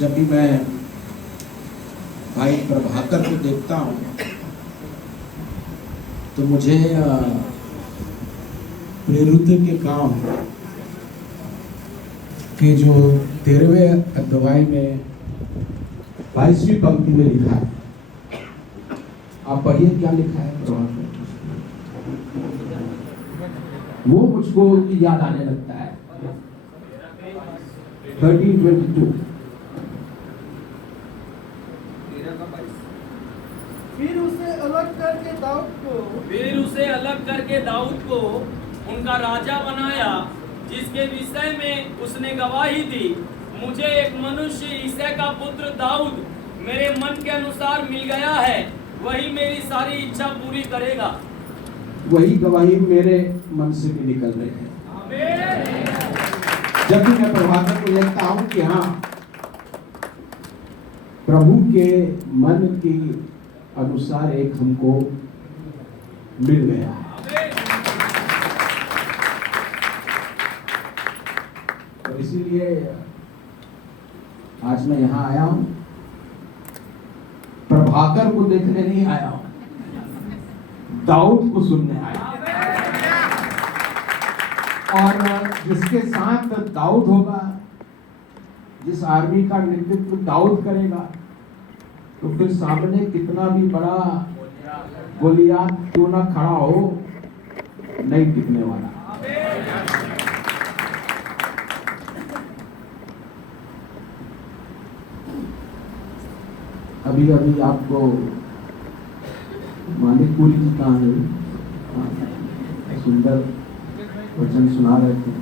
जब भी मैं भाई प्रभाकर को देखता हूँ तो मुझे प्रेरित के काम के जो 13वें अध्याय में 22वीं पंक्ति में लिखा है, आप पढ़िए क्या लिखा है प्रभाकर। वो मुझको याद आने लगता है 13:22। फिर उसे अलग करके दाऊद को उनका राजा बनाया, जिसके विषय में उसने गवाही दी, मुझे एक मनुष्य ईसे का पुत्र दाऊद मेरे मन के अनुसार मिल गया है, वही मेरी सारी इच्छा पूरी करेगा। वही गवाही मेरे मन से भी निकल रही है। जब भी मैं प्रभाकर को देखता हूं कि हाँ, प्रभु के मन की अनुसार एक हमको मिल गया। तो इसीलिए आज मैं यहां आया हूं, प्रभाकर को देखने नहीं आया हूं, दाऊद को सुनने आया। और जिसके साथ दाऊद होगा, जिस आर्मी का नेतृत्व दाऊद करेगा, तो फिर सामने कितना भी बड़ा गोलियात क्यों ना खड़ा हो, नहीं टिकने वाला। अभी अभी आपको मानिकपुरी की कहानी सुंदर वचन सुना रहे थे।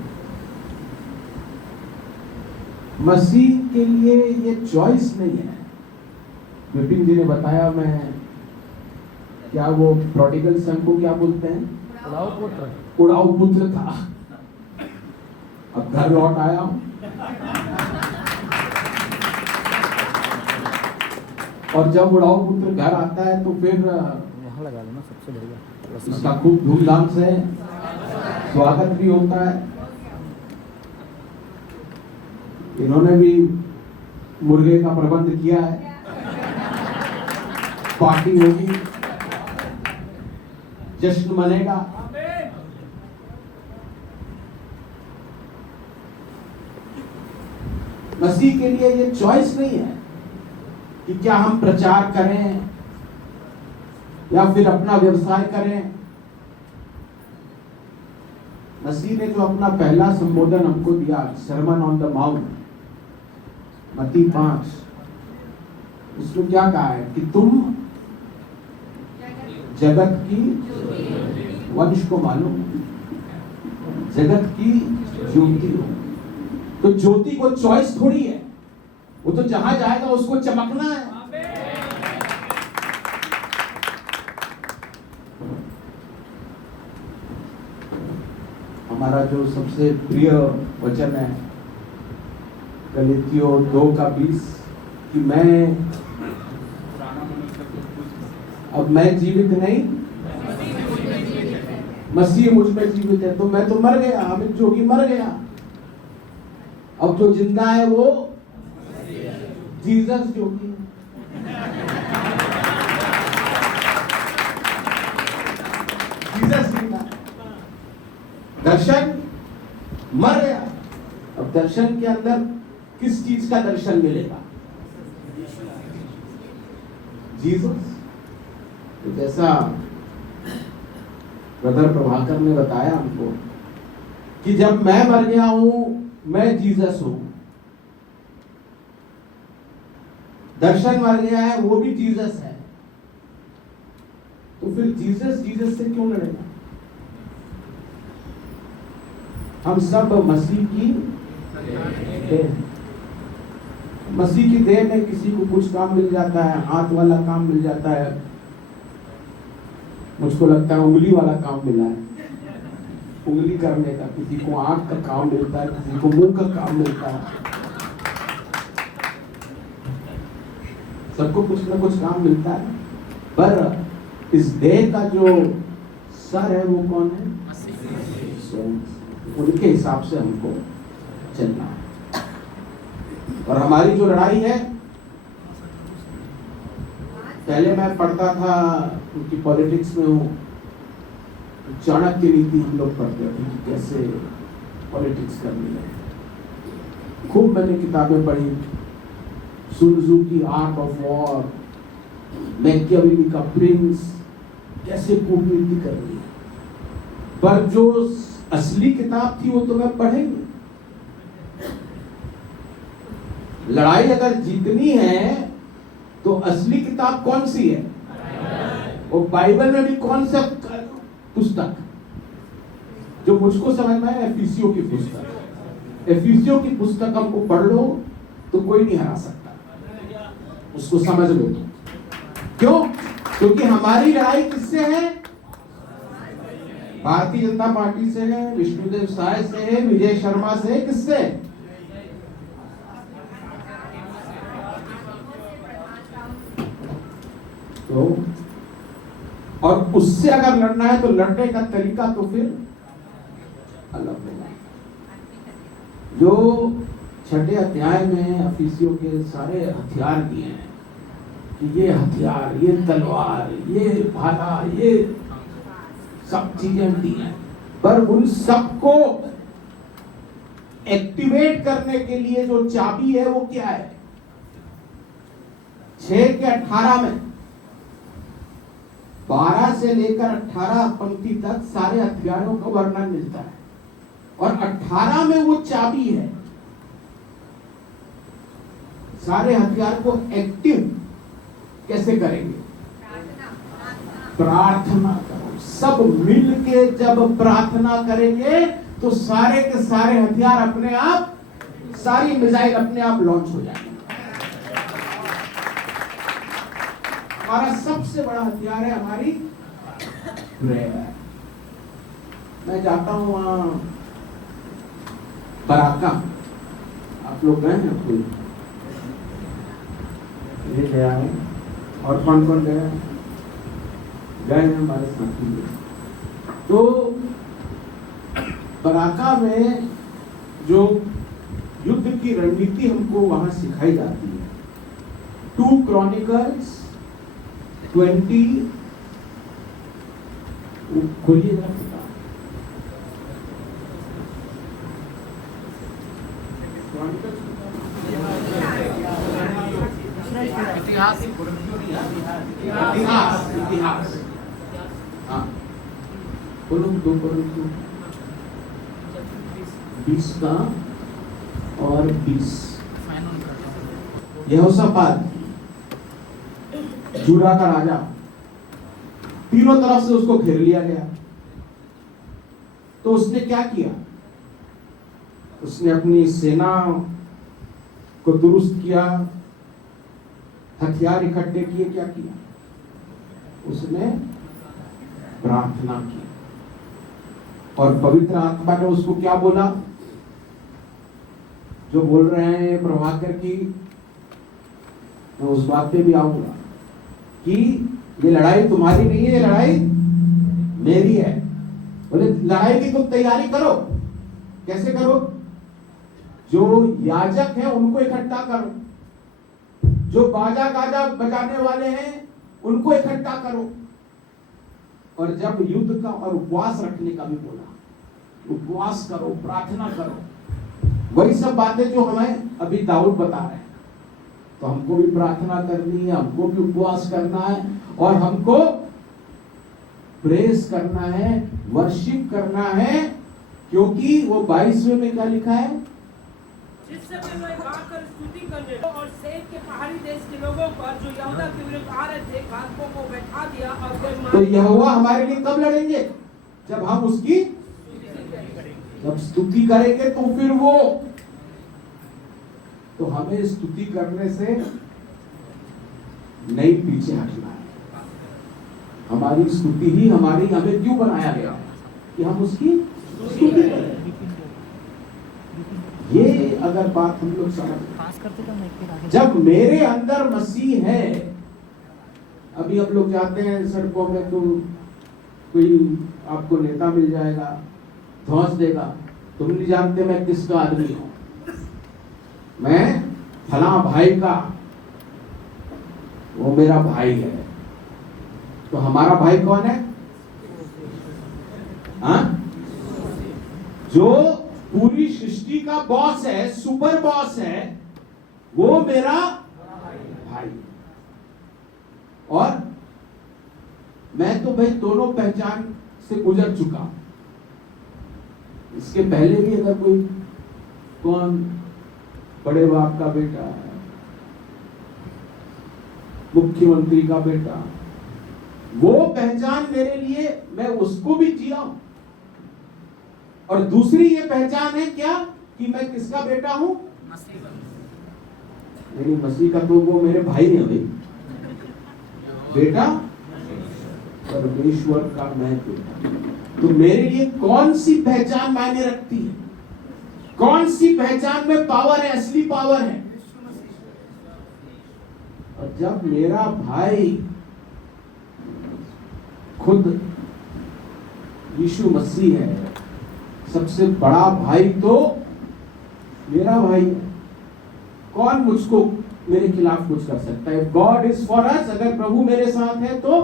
मसीह के लिए ये चॉइस नहीं है। विपिन जी ने बताया, मैं क्या वो प्रोडिगल सन को क्या बोलते हैं, उड़ाऊ पुत्र था। अब घर लौट आया हूं और जब उड़ाऊ पुत्र घर आता है तो फिर यहाँ लगा लो ना, सबसे बढ़िया। उसका खूब धूमधाम से स्वागत भी होता है। इन्होंने भी मुर्गे का प्रबंध किया है, पार्टी होगी, जश्न मनेगा। मसीह के लिए ये चॉइस नहीं है कि क्या हम प्रचार करें या फिर अपना व्यवसाय करें। मसीह ने जो अपना पहला संबोधन हमको दिया, सरमन ऑन द माउंट, मत्ती 5, उसमें क्या कहा है कि तुम जगत की, वंश को मालूम, जगत की ज्योति हो। तो ज्योति को चॉइस थोड़ी है, वो तो जहां जाएगा उसको चमकना है। हमारा जो सबसे प्रिय वचन है गलातियों 2:20 कि अब मैं जीवित नहीं, मसीह मुझ में जीवित है। तो मैं तो मर गया, अमित जोगी मर गया, अब जो जिंदा है वो जीसस जोगी। जीसस जिंदा, दर्शन मर गया। अब दर्शन के अंदर किस चीज का दर्शन मिलेगा? जीसस। तो जैसा ब्रदर प्रभाकर ने बताया हमको कि जब मैं मर गया हूं, मैं जीसस हूं, दर्शन मर गया है, वो भी जीसस है, तो फिर जीसस से क्यों लड़ेगा? हम सब मसीह की देह। मसीह की देह में किसी को कुछ काम मिल जाता है, हाथ वाला काम मिल जाता है, मुझको लगता है उंगली वाला काम मिला है, उंगली करने का। किसी को आंख का काम मिलता है, किसी को मुंह का काम मिलता है, सबको कुछ ना कुछ काम मिलता है। पर इस देह का जो सर है वो कौन है? उनके हिसाब से हमको चलना है। और हमारी जो लड़ाई है, पहले मैं पढ़ता था क्योंकि पॉलिटिक्स में हूँ, चाणक्य नीति हम लोग पढ़ते थे कि कैसे पॉलिटिक्स करनी है। खूब मैंने किताबें पढ़ी, सुन त्जू की आर्ट ऑफ वॉर, मैकियावेली का प्रिंस, कैसे कूटनीति करनी है। पर जो असली किताब थी वो तो मैं पढ़ेंगे। लड़ाई अगर जीतनी है तो असली किताब कौन सी है? वो बाइबल में भी कौन सा पुस्तक जो मुझको समझ में है? एफिसियों की पुस्तक। एफिसियों की पुस्तक हमको पढ़ लो तो कोई नहीं हरा सकता, उसको समझ लो तो। क्यों? क्योंकि हमारी लड़ाई किससे है? भारतीय जनता पार्टी से है, विष्णुदेव साय से है, विजय शर्मा से है, किससे? तो और उससे अगर लड़ना है तो लड़ने का तरीका तो फिर अलग होगा। जो 6ठे अध्याय में अफिसियों के सारे हथियार दिए हैं कि ये हथियार, ये तलवार, ये भाला, ये सब चीजें दी हैं, पर उन सबको एक्टिवेट करने के लिए जो चाबी है वो क्या है? 6 के 18 में 12 से लेकर 18 पंक्ति तक सारे हथियारों का वर्णन मिलता है और 18 में वो चाबी है। सारे हथियार को एक्टिव कैसे करेंगे? प्रार्थना करो। सब मिल के जब प्रार्थना करेंगे तो सारे के सारे हथियार अपने आप, सारी मिसाइल अपने आप लॉन्च हो जाएंगे। हमारा सबसे बड़ा हथियार है हमारी प्रेयर। मैं जाता हूं वहां बराका, आप लोग गए हैं? कोई ये गया है? और कौन कौन गया है? गए हैं हमारे साथी लोग। तो बराका में जो युद्ध की रणनीति हमको वहां सिखाई जाती है, 2 क्रॉनिकल्स 20 खोलिए जरा किताब। इतिहास इतिहास इतिहास हाँ, बोलो 2 Corinthians 20 का और 20। यहोशापात जूडा का राजा, तीनों तरफ से उसको घेर लिया गया। तो उसने क्या किया? उसने अपनी सेना को दुरुस्त किया, हथियार इकट्ठे किए। क्या किया? उसने प्रार्थना की और पवित्र आत्मा ने उसको क्या बोला? जो बोल रहे हैं प्रभाकर की, मैं उस बात पे भी आऊंगा कि ये लड़ाई तुम्हारी नहीं है, ये लड़ाई मेरी है। बोले लड़ाई की तुम तैयारी करो। कैसे करो? जो याजक हैं उनको इकट्ठा करो, जो बाजा गाजा बजाने वाले हैं उनको इकट्ठा करो, और जब युद्ध का और उपवास रखने का भी बोला, उपवास करो, प्रार्थना करो। वही सब बातें जो हमें अभी दाऊद बता रहे हैं। तो हमको भी प्रार्थना करनी है, हमको भी उपवास करना है और हमको प्रेस करना है, वर्शिप करना है, क्योंकि वो 22वें में क्या लिखा है? जिस समय वे गाकर स्तुति करने और सेब के पहाड़ी देश के लोगों पर जो यहूदा के विरुद्ध आ रहे थे, घातकों को बैठा दिया और वे तो यहोवा हमारे लिए कब लड़ेंगे? जब हम उसकी जब स्तुति करेंगे तो फिर वो, तो हमें स्तुति करने से नहीं पीछे हटना है। हमारी स्तुति ही हमें क्यों बनाया गया कि हम उसकी स्तुति करें। ये अगर बात हम लोग समझ, जब मेरे अंदर मसीह है, अभी हम लोग जाते हैं सड़कों में तो कोई आपको नेता मिल जाएगा, धौंस देगा, तुम नहीं जानते मैं किसका आदमी हूं, मैं फला भाई का वो मेरा भाई है, तो हमारा भाई कौन है? हाँ? जो पूरी सृष्टि का बॉस है, सुपर बॉस है, वो मेरा भाई। और मैं तो भाई दोनों पहचान से गुजर चुका। इसके पहले भी अगर कोई कौन बड़े बाप का बेटा, मुख्यमंत्री का बेटा, वो पहचान मेरे लिए, मैं उसको भी जिया हूं। और दूसरी ये पहचान है क्या कि मैं किसका बेटा हूं? नहीं, मसीह का तो वो मेरे भाई है भाई, बेटा परमेश्वर का मैं बेटा। तो मेरे लिए कौन सी पहचान मायने रखती है? कौन सी पहचान में पावर है, असली पावर है? और जब मेरा भाई खुद यीशु मसीह है, सबसे बड़ा भाई तो मेरा भाई है, कौन मुझको मेरे खिलाफ कुछ कर सकता है? गॉड इज फॉर अस, अगर प्रभु मेरे साथ है तो।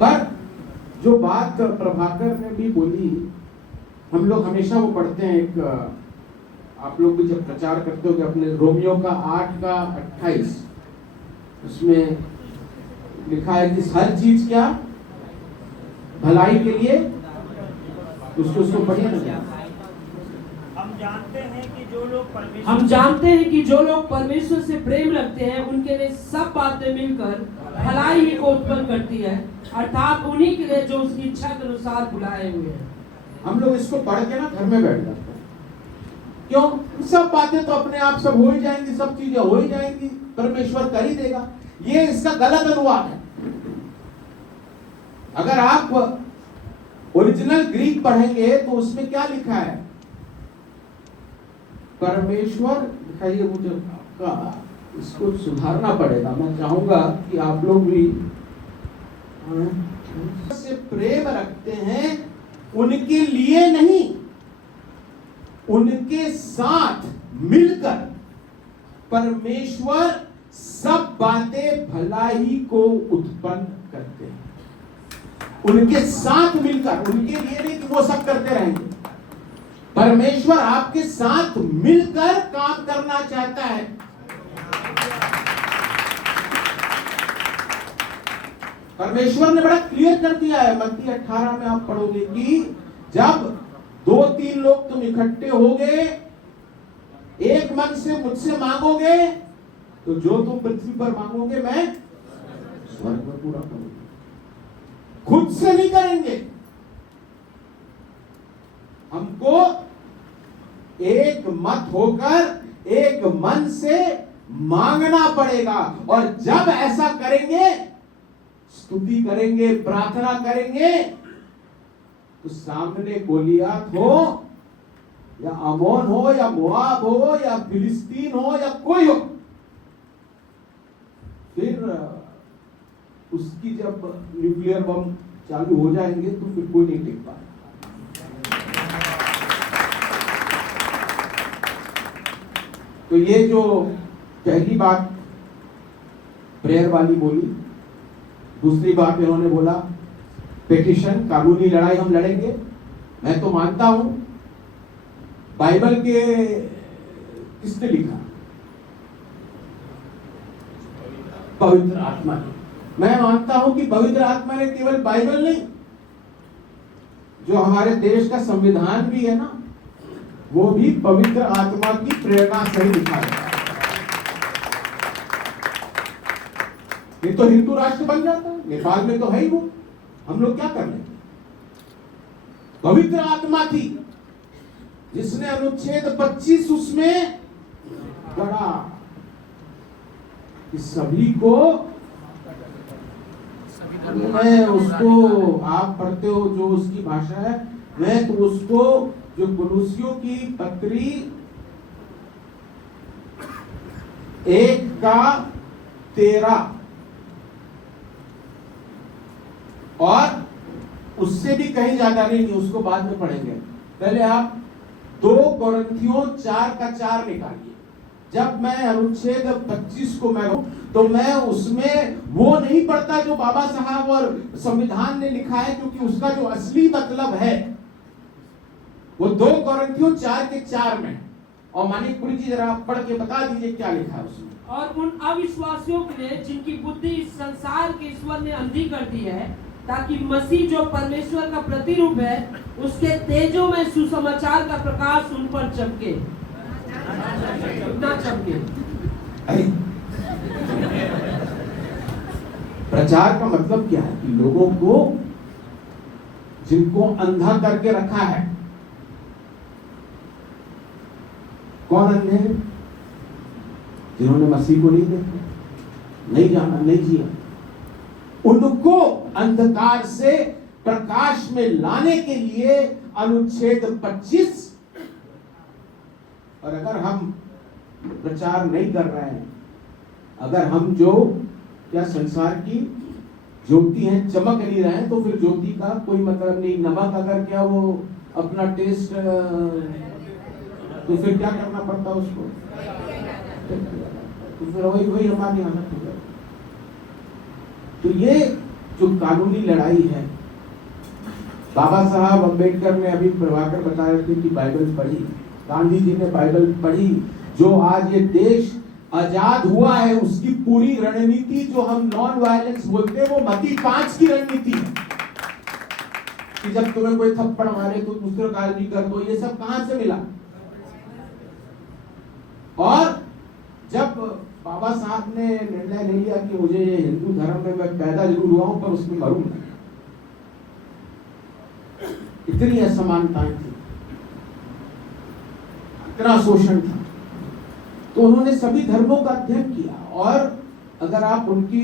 पर जो बात प्रभाकर ने भी बोली, हम लोग हमेशा वो पढ़ते हैं, एक आप लोग भी जब प्रचार करते हो कि अपने रोमियो का 8:28, उसमें लिखा है कि हर चीज क्या भलाई के लिए, उसको पढ़िए ना। हम जानते हैं कि जो लोग परमेश्वर से प्रेम रखते हैं उनके लिए सब बातें मिलकर भलाई ही को उत्पन्न करती है, अर्थात उन्हीं के लिए जो उसकी इच्छा के अनुसार बुलाए हुए हैं। हम लोग इसको पढ़ के ना घर में बैठ जाते हैं। क्यों? सब बातें तो अपने आप सब हो ही जाएंगी, सब चीजें हो ही जाएंगी, परमेश्वर कर ही देगा। ये इसका गलत अनुवाद है। अगर आप ओरिजिनल ग्रीक पढ़ेंगे तो उसमें क्या लिखा है? परमेश्वर, दिखाइए मुझे, आपका इसको सुधारना पड़ेगा। मैं चाहूंगा कि आप लोग भी से प्रेम रखते हैं, उनके लिए नहीं, उनके साथ मिलकर परमेश्वर सब बातें भलाई को उत्पन्न करते हैं। उनके साथ मिलकर, उनके लिए नहीं कि वो सब करते रहेंगे। परमेश्वर आपके साथ मिलकर काम करना चाहता है। परमेश्वर ने बड़ा क्लियर कर दिया है, मत्ती 18 में आप पढ़ोगे कि जब 2-3 लोग तुम इकट्ठे होगे, एक मन से मुझसे मांगोगे, तो जो तुम पृथ्वी पर मांगोगे मैं स्वर्ग में पूरा करूंगा। खुद से नहीं करेंगे, हमको एक मत होकर एक मन से मांगना पड़ेगा। और जब ऐसा करेंगे, स्तुति करेंगे, प्रार्थना करेंगे, तो सामने गोलियात हो या अमोन हो या मोआब हो या फिलिस्तीन हो या कोई हो, फिर उसकी जब न्यूक्लियर बम चालू हो जाएंगे तो फिर कोई नहीं टिक पाएगा। तो ये जो पहली बात प्रेयर वाली बोली, दूसरी बात इन्होंने बोला पेटिशन, कानूनी लड़ाई हम लड़ेंगे। मैं तो मानता हूं बाइबल के किसने लिखा? पवित्र आत्मा ने। मैं मानता हूं कि पवित्र आत्मा ने केवल बाइबल नहीं, जो हमारे देश का संविधान भी है ना, वो भी पवित्र आत्मा की प्रेरणा से ही लिखा है। ये तो हिंदू राष्ट्र बन जाता है, नेपाल में तो है ही वो, हम लोग क्या कर लेंगे? पवित्र आत्मा थी जिसने अनुच्छेद 25 उसमें गढ़ा कि सभी को, मैं उसको, आप पढ़ते हो जो उसकी भाषा है, मैं तो उसको, जो कुलूसियों की पत्री 1:13 और उससे भी कहीं ज्यादा नहीं, उसको बाद में पढ़ेंगे। पहले आप 2 कोरिन्थियों 4:4 निकालिए। जब मैं अनुच्छेद 25 को मैं तो मैं उसमें वो नहीं पढ़ता जो बाबा साहब और संविधान ने लिखा है, क्योंकि उसका जो असली मतलब है वो 2 कोरिन्थियों 4:4 में। और मानिक पुरी जी जरा आप पढ़ के बता दीजिए क्या लिखा है उसमें। और उन अविश्वासियों ने जिनकी बुद्धि इस संसार के ईश्वर ने अंधी कर दी है, ताकि मसीह जो परमेश्वर का प्रतिरूप है उसके तेजों में सुसमाचार का प्रकाश उन पर चमके, ना चमके। प्रचार का मतलब क्या है कि लोगों को जिनको अंधा करके रखा है, कौन अंधे हैं? जिन्होंने मसीह को नहीं देखा, नहीं जाना, नहीं जिया, उनको अंधकार से प्रकाश में लाने के लिए अनुच्छेद 25। और अगर हम प्रचार नहीं कर रहे हैं, अगर हम जो क्या संसार की ज्योति है चमक नहीं रहे हैं, तो फिर ज्योति का कोई मतलब नहीं। नमक अगर क्या वो अपना टेस्ट, तो फिर क्या करना पड़ता उसको, तो फिर वही हमारी हालत हो जाती। तो ये जो कानूनी लड़ाई है, बाबा साहब अम्बेडकर ने अभी प्रभाकर बता रहे थे कि बाइबल पढ़ी, गांधी जी ने बाइबल पढ़ी। जो आज ये देश आजाद हुआ है उसकी पूरी रणनीति जो हम नॉन वायलेंस बोलते हैं, वो मती 5 की रणनीति है कि जब तुम्हें कोई थप्पड़ मारे तो दूसरे का भी कर दो। ये सब कहां से मिला? और जब बाबा साहब ने निर्णय ले लिया कि मुझे ये हिंदू धर्म में मैं पैदा जरूर हुआ हूं पर उसमें मरूंगा, इतनी असमानताएं थी, इतना शोषण था, तो उन्होंने सभी धर्मों का अध्ययन किया। और अगर आप उनकी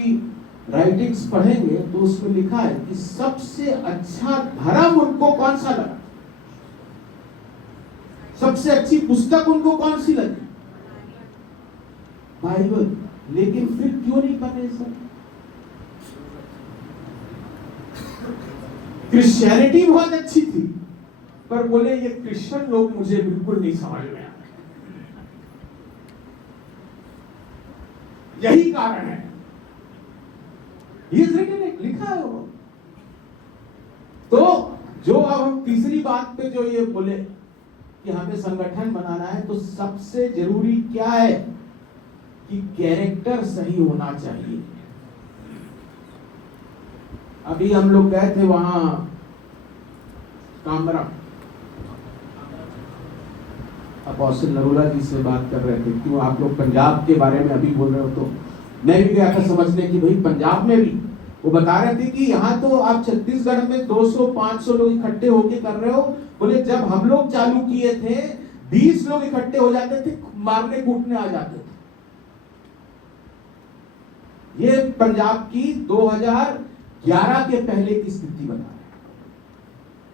राइटिंग्स पढ़ेंगे तो उसमें लिखा है कि सबसे अच्छा धर्म उनको कौन सा लगा, सबसे अच्छी पुस्तक उनको कौन सी लगी? बाइबल। लेकिन फिर क्यों नहीं बने सब? क्रिश्चियनिटी बहुत अच्छी थी, पर बोले ये क्रिश्चियन लोग मुझे बिल्कुल नहीं समझ में आते। यही कारण है, लिखा है वो। तो जो अब हम तीसरी बात पे जो ये बोले कि हमें संगठन बनाना है, तो सबसे जरूरी क्या है कि कैरेक्टर सही होना चाहिए। अभी हम लोग गए थे वहां कामरा, अपोस्टल नरूला जी से बात कर रहे थे, क्यों आप लोग पंजाब के बारे में अभी बोल रहे हो। तो मैं भी गया था समझने की भाई पंजाब में भी वो बता रहे थे कि यहाँ तो आप छत्तीसगढ़ में 200-500 लोग इकट्ठे होके कर रहे हो। बोले जब हम लोग चालू किए थे 20 लोग इकट्ठे हो जाते थे, मारने कूटने आ जाते थे। ये पंजाब की 2011 के पहले की स्थिति बता रहे हैं,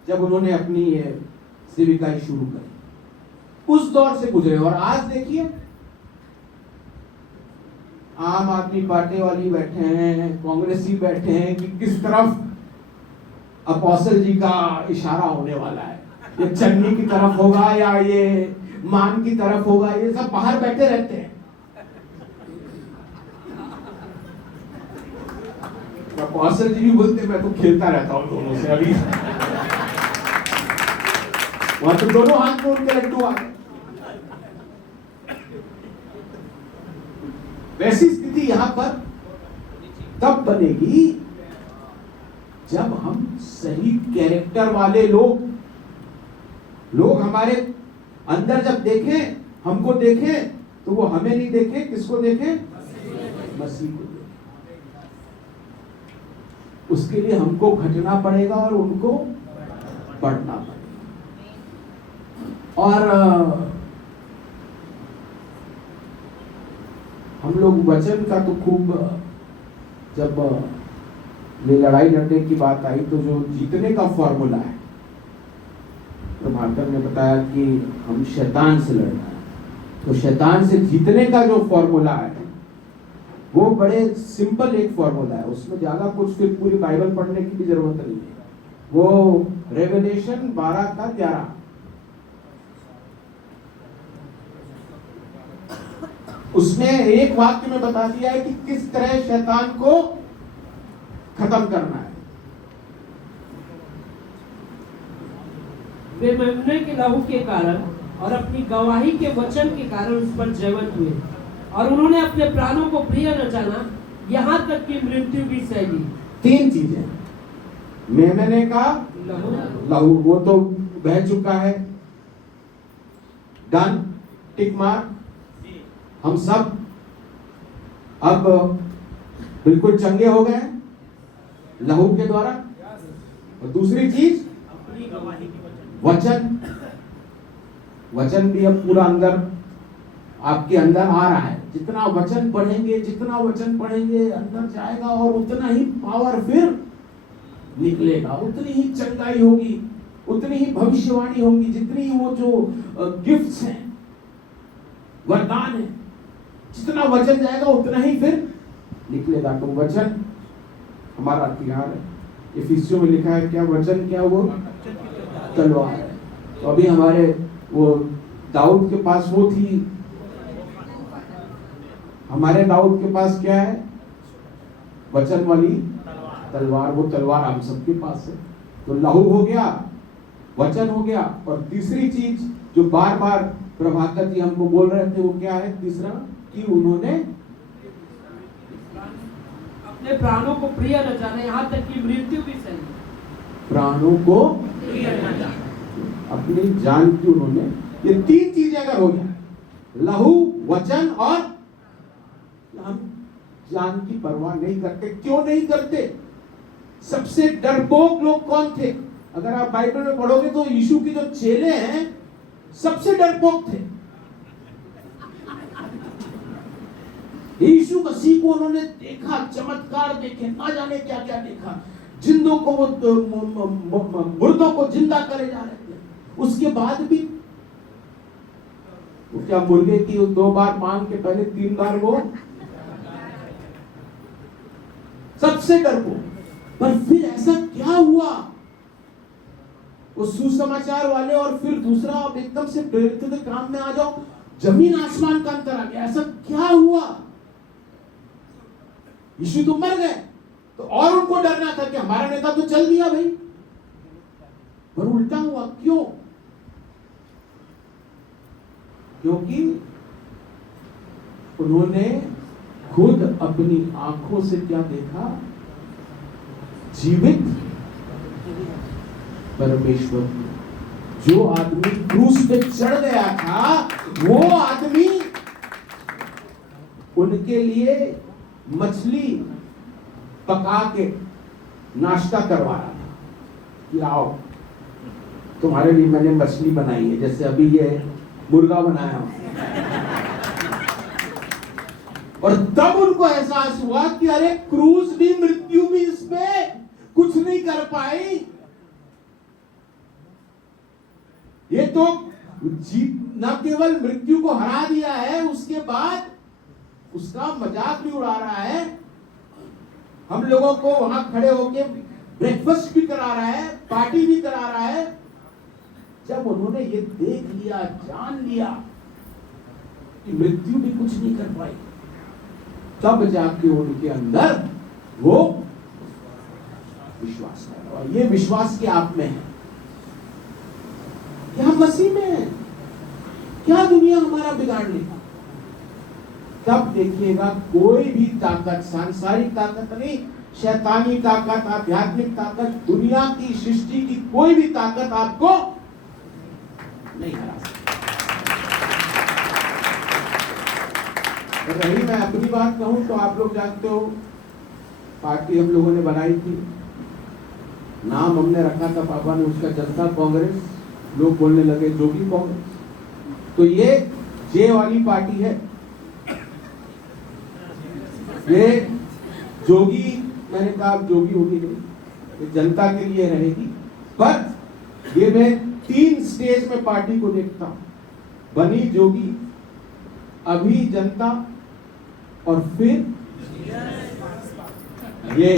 जब उन्होंने अपनी सेविकाई शुरू करी, उस दौर से गुजरे। और आज देखिए आम आदमी पार्टी वाली बैठे हैं, कांग्रेसी बैठे हैं कि किस तरफ अपोस्टल जी का इशारा होने वाला है, ये चन्नी की तरफ होगा या ये मान की तरफ होगा, ये सब बाहर बैठे रहते हैं। अपोस्टल जी भी बोलते मैं तो खेलता रहता हूं दोनों से। अभी वहां तो दोनों हाथ में उनके लड्डू आ गए। वैसी स्थिति यहां पर तब बनेगी जब हम सही कैरेक्टर वाले लोग हमारे अंदर जब देखें, हमको देखें, तो वो हमें नहीं देखें, किसको देखें? मसीह को देखें। उसके लिए हमको घटना पड़ेगा और उनको बढ़ना पड़ेगा। और हम लोग वचन का तो खूब, जब ये लड़ाई लड़ने की बात आई तो जो जीतने का फॉर्मूला है, तो मार्कर ने बताया कि हम शैतान से लड़ना है। तो शैतान से जीतने का जो फॉर्मूला है वो बड़े सिंपल एक फॉर्मूला है, उसमें ज्यादा कुछ फिर पूरी बाइबल पढ़ने की भी जरूरत नहीं है। वो रेवलेशन 12 का 11, उसने एक वाक्य में बता दिया है कि किस तरह शैतान को खत्म करना है। वे मेमने के लहू के कारण और अपनी गवाही के वचन के कारण उस पर जयवंत हुए और उन्होंने अपने प्राणों को प्रिय न जाना, यहाँ तक कि मृत्यु भी सह ली। 3 चीजें, मेमने का लहू वो तो बह चुका है, डन, टिक मार, हम सब अब बिल्कुल चंगे हो गए लहू के द्वारा। और दूसरी चीज अपनी गवाही की वचन, वचन भी अब पूरा अंदर आपके अंदर आ रहा है। जितना वचन पढ़ेंगे, जितना वचन पढ़ेंगे अंदर जाएगा और उतना ही पावर फिर निकलेगा, उतनी ही चंगाई होगी, उतनी ही भविष्यवाणी होगी, जितनी वो जो गिफ्ट्स हैं, वरदान है, जितना वचन जाएगा उतना ही फिर निकलेगा। तो वचन हमारा हथियार है। इफिसियों में लिखा है क्या वचन, क्या वो तलवार है। तो अभी हमारे वो दाऊद के पास वो थी, हमारे दाऊद के पास क्या है, वचन वाली तलवार। वो तलवार हम सबके पास है। तो लहू हो गया, वचन हो गया, और तीसरी चीज जो बार बार प्रभाकर जी हमको बोल रहे थे वो क्या है, तीसरा, कि उन्होंने अपने प्राणों को प्रिय न जाना, यहाँ तक कि मृत्यु भी सह ली। प्राणों को अपनी जान की उन्होंने, ये 3 चीजें अगर हो जाए, लहू, वचन और हम जान की परवाह नहीं करते। क्यों नहीं करते? सबसे डरपोक लोग कौन थे? अगर आप बाइबल में पढ़ोगे तो यीशु के जो चेले हैं सबसे डरपोक थे। यीशु मसीह को उन्होंने देखा, चमत्कार देखे, ना जाने क्या क्या देखा, जिंदों को वो मुर्दों को जिंदा करे जा रहे थे। उसके बाद भी वो क्या, मुर्गे की 2 बार मांग के पहले 3 बार वो सबसे डरपोक। पर फिर ऐसा क्या हुआ, वो सुसमाचार वाले, और फिर दूसरा अब एकदम से प्रेरित के काम में आ जाओ, जमीन आसमान का अंतर आ गया। ऐसा क्या हुआ? यीशु तो मर गए, तो और उनको डरना था कि हमारा नेता तो चल दिया भाई, पर उल्टा हुआ। क्यों? क्योंकि उन्होंने खुद अपनी आंखों से क्या देखा, जीवित परमेश्वर। जो आदमी क्रूस पे चढ़ गया था, वो आदमी उनके लिए मछली पका के नाश्ता करवा रहा था कि आओ तुम्हारे लिए मैंने मछली बनाई है, जैसे अभी ये मुर्गा बनाया हूं। और तब उनको एहसास हुआ कि अरे क्रूस भी, मृत्यु भी इसमें कुछ नहीं कर पाई। ये तो न केवल मृत्यु को हरा दिया है, उसके बाद उसका मजाक भी उड़ा रहा है, हम लोगों को वहां खड़े होके ब्रेकफास्ट भी करा रहा है, पार्टी भी करा रहा है। जब उन्होंने ये देख लिया, जान लिया कि मृत्यु भी कुछ नहीं कर पाई, तब जाके उनके अंदर वो विश्वास है। और ये विश्वास के आप में है, क्या मसीह में है, क्या दुनिया हमारा बिगाड़ लेगा। तब देखिएगा कोई भी ताकत, सांसारिक ताकत नहीं, शैतानी ताकत, आध्यात्मिक ताकत, दुनिया की सृष्टि की कोई भी ताकत आपको नहीं हरा सकती। रही मैं अपनी बात कहूं तो आप लोग जानते हो, पार्टी हम लोगों ने बनाई थी, नाम हमने रखा था पापा ने उसका जनता कांग्रेस, लोग बोलने लगे जोगी कांग्रेस। तो ये जे वाली पार्टी है, ये जोगी, मैंने कहा जोगी होगी नहीं, ये जनता के लिए रहेगी। पर ये मैं 3 स्टेज में पार्टी को देखता हूं, बनी जोगी, अभी जनता, और फिर ये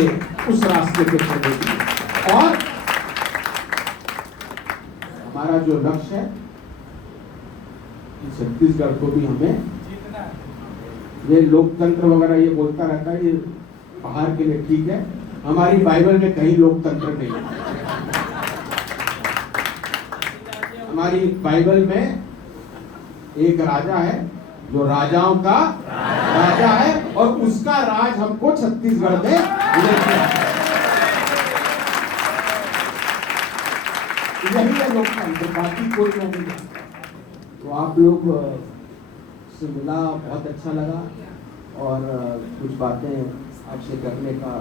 उस रास्ते पे चलेगी। और हमारा जो लक्ष्य है, छत्तीसगढ़ को भी हमें ये लोकतंत्र वगैरह ये बोलता रहता है, ये बाहर के लिए ठीक है, हमारी बाइबल में कहीं लोकतंत्र नहीं है। हमारी बाइबल में एक राजा है जो राजाओं का राजा है और उसका राज हमको छत्तीसगढ़ में लेके आया। यही है लोकतंत्र, बाकी कोई नहीं है। तो आप लोग से मिला, बहुत अच्छा लगा और कुछ बातें आपसे करने का